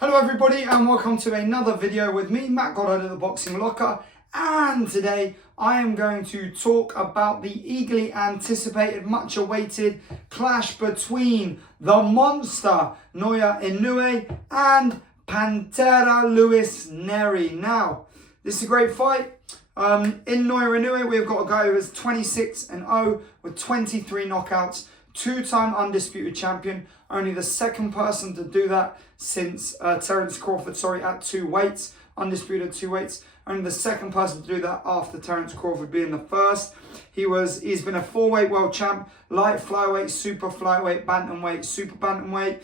Hello everybody and welcome to another video with me, Matt Goddard at the Boxing Locker, and today I am going to talk about the eagerly anticipated, much awaited clash between the monster Naoya Inoue and Pantera Luis Nery. Now, this is a great fight. In Naoya Inoue, we've got a guy who is 26-0 with 23 knockouts, two-time undisputed champion, only the second person to do that since Terence Crawford, at two weights, undisputed two weights. Only the second person to do that after Terence Crawford being the first. He's been a four-weight world champ, light flyweight, super flyweight, bantamweight, super bantamweight.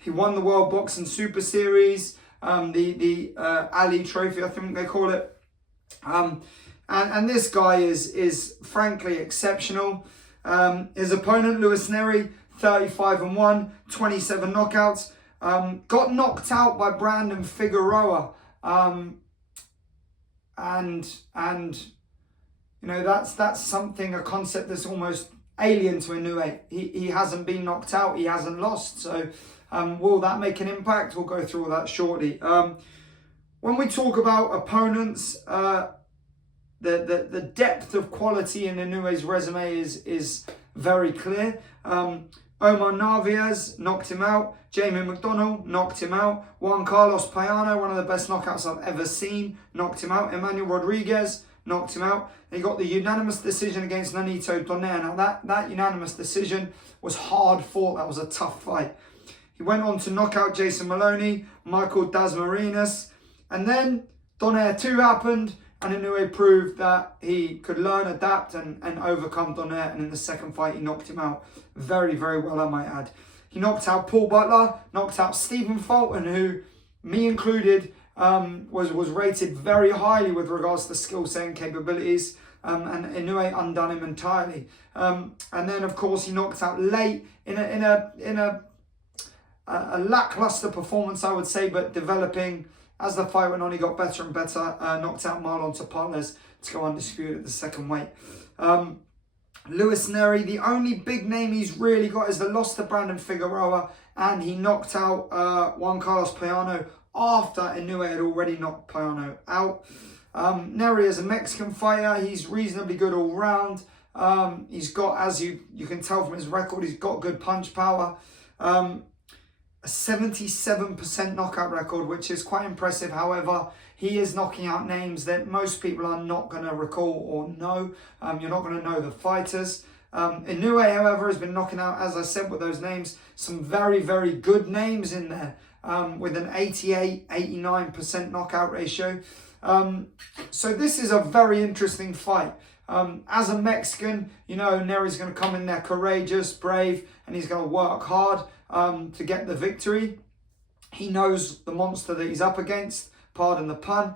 He won the World Boxing Super Series, the Ali Trophy, I think they call it. And this guy is frankly exceptional. His opponent, Luis Nery, 35-1, 27 knockouts. Got knocked out by Brandon Figueroa. And you know, that's something, a concept that's almost alien to Inoue. He hasn't been knocked out, he hasn't lost. So will that make an impact? We'll go through all that shortly. When we talk about opponents, the depth of quality in Inoue's resume is very clear. Omar Narvaez knocked him out. Jamie McDonnell knocked him out. Juan Carlos Payano, one of the best knockouts I've ever seen, knocked him out. Emmanuel Rodriguez knocked him out. He got the unanimous decision against Nonito Donaire. Now that unanimous decision was hard fought. That was a tough fight. He went on to knock out Jason Maloney, Michael Dasmarinas, and then Donaire 2 happened, and Inoue proved that he could learn, adapt, and overcome Donaire. And in the second fight, he knocked him out very, very well, I might add. He knocked out Paul Butler, knocked out Stephen Fulton, who, me included, was rated very highly with regards to skill set and capabilities. And Inoue undone him entirely. And then, of course, he knocked out late in a lackluster performance, I would say, but developing. As the fight went on, he got better and better. Knocked out Marlon Tapanes to go undisputed at the second weight. Luis Nery, the only big name he's really got is the loss to Brandon Figueroa, and he knocked out Juan Carlos Payano after Inoue had already knocked Payano out. Nery is a Mexican fighter. He's reasonably good all round. He's got, as you can tell from his record, he's got good punch power. A 77% knockout record, which is quite impressive. However, he is knocking out names that most people are not going to recall or know. You're not going to know the fighters. Inoue, however, has been knocking out, as I said, with those names, some very, very good names in there, with an 88-89% knockout ratio. So this is a very interesting fight. As a Mexican, you know, Nery's going to come in there courageous, brave, and he's going to work hard to get the victory. He knows the monster that he's up against, pardon the pun.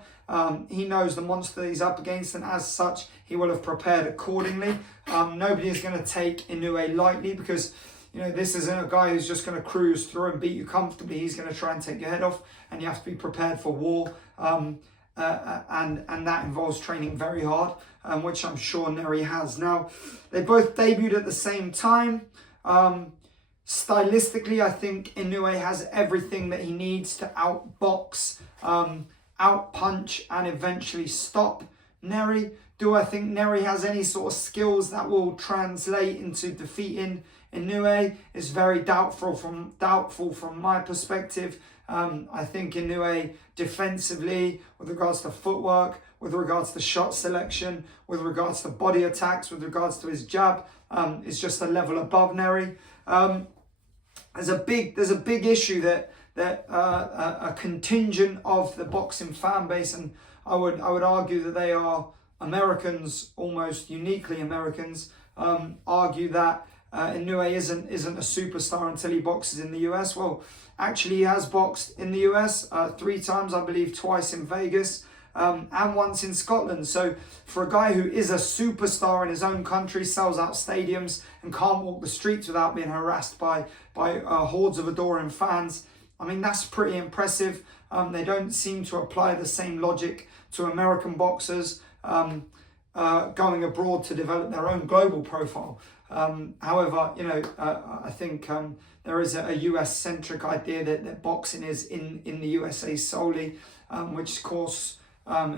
He knows the monster that he's up against, and as such, he will have prepared accordingly. Nobody is going to take Inoue lightly, because, you know, this isn't a guy who's just going to cruise through and beat you comfortably. He's going to try and take your head off, and you have to be prepared for war. And that involves training very hard, which I'm sure Nery has. Now, they both debuted at the same time. Stylistically, I think Inoue has everything that he needs to outbox, outpunch, and eventually stop Nery. Do I think Nery has any sort of skills that will translate into defeating Inoue? Is very doubtful from my perspective. I think Inoue defensively, with regards to footwork, with regards to shot selection, with regards to body attacks, with regards to his jab, is just a level above Nery. There's a big issue that a contingent of the boxing fan base, and I would argue that they are Americans, almost uniquely Americans, argue that Inoue isn't a superstar until he boxes in the US. Well, actually, he has boxed in the US 3 times, I believe, twice in Vegas, and once in Scotland. So for a guy who is a superstar in his own country, sells out stadiums, and can't walk the streets without being harassed by hordes of adoring fans, I mean, that's pretty impressive. They don't seem to apply the same logic to American boxers going abroad to develop their own global profile. However, you know, I think there is a US-centric idea that boxing is in the USA solely, which of course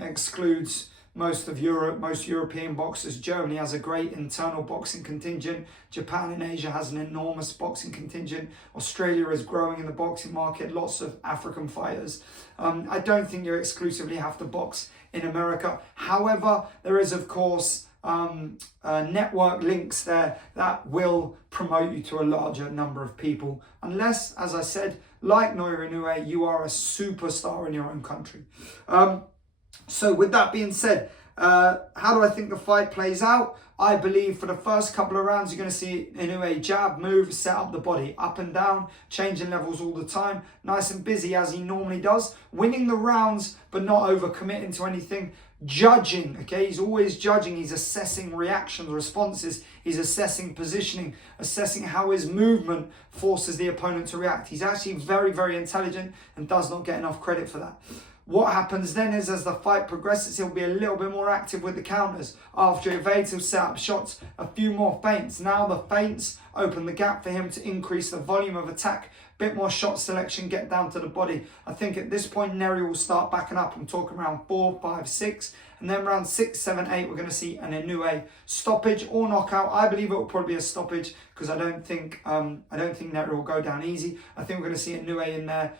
excludes most of Europe, most European boxers. Germany has a great internal boxing contingent. Japan in Asia has an enormous boxing contingent. Australia is growing in the boxing market, lots of African fighters. I don't think you exclusively have to box in America. However, there is of course network links there that will promote you to a larger number of people. Unless, as I said, like Nery Inoue, you are a superstar in your own country. So with that being said, how do I think the fight plays out? I believe for the first couple of rounds, you're going to see Inoue jab, move, set up the body, up and down, changing levels all the time, nice and busy as he normally does, winning the rounds, but not overcommitting to anything. Judging, okay, he's always judging, he's assessing reactions, responses, he's assessing positioning, assessing how his movement forces the opponent to react. He's actually very, very intelligent and does not get enough credit for that. What happens then is as the fight progresses, he'll be a little bit more active with the counters. After he evades, he'll set up shots, a few more feints. Now the feints open the gap for him to increase the volume of attack, bit more shot selection, get down to the body. I think at this point, Nery will start backing up. I'm talking around 4, 5, 6. And then round 6, 7, 8, we're going to see an Inoue stoppage or knockout. I believe it will probably be a stoppage because I don't think Nery will go down easy. I think we're going to see Inoue in there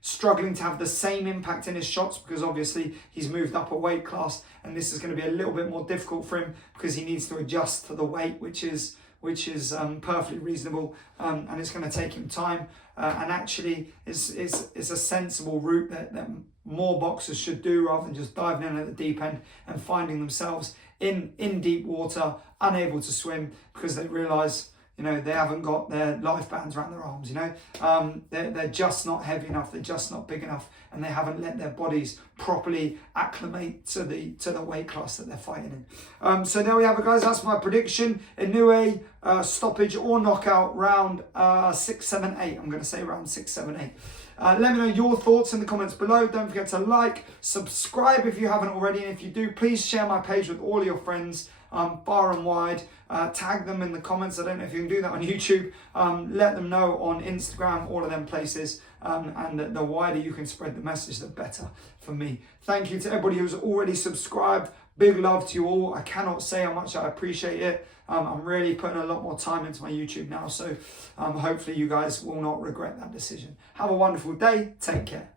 struggling to have the same impact in his shots because obviously he's moved up a weight class and this is going to be a little bit more difficult for him because he needs to adjust to the weight, which is perfectly reasonable, and it's going to take him time. And actually, it's a sensible route that more boxers should do rather than just diving in at the deep end and finding themselves in deep water, unable to swim because they realise, you know, they haven't got their life bands around their arms, you know. They're just not heavy enough, they're just not big enough, and they haven't let their bodies properly acclimate to the weight class that they're fighting in. So there we have it, guys. That's my prediction. Inoue stoppage or knockout round 6, 7, 8. I'm going to say round 6, 7, 8. Let me know your thoughts in the comments below. Don't forget to like, subscribe if you haven't already, and if you do, please share my page with all your friends far and wide. Tag them in the comments. I don't know if you can do that on YouTube. Let them know on Instagram, all of them places. And the wider you can spread the message, the better for me. Thank you to everybody who's already subscribed. Big love to you all. I cannot say how much I appreciate it. I'm really putting a lot more time into my YouTube now. So hopefully you guys will not regret that decision. Have a wonderful day. Take care.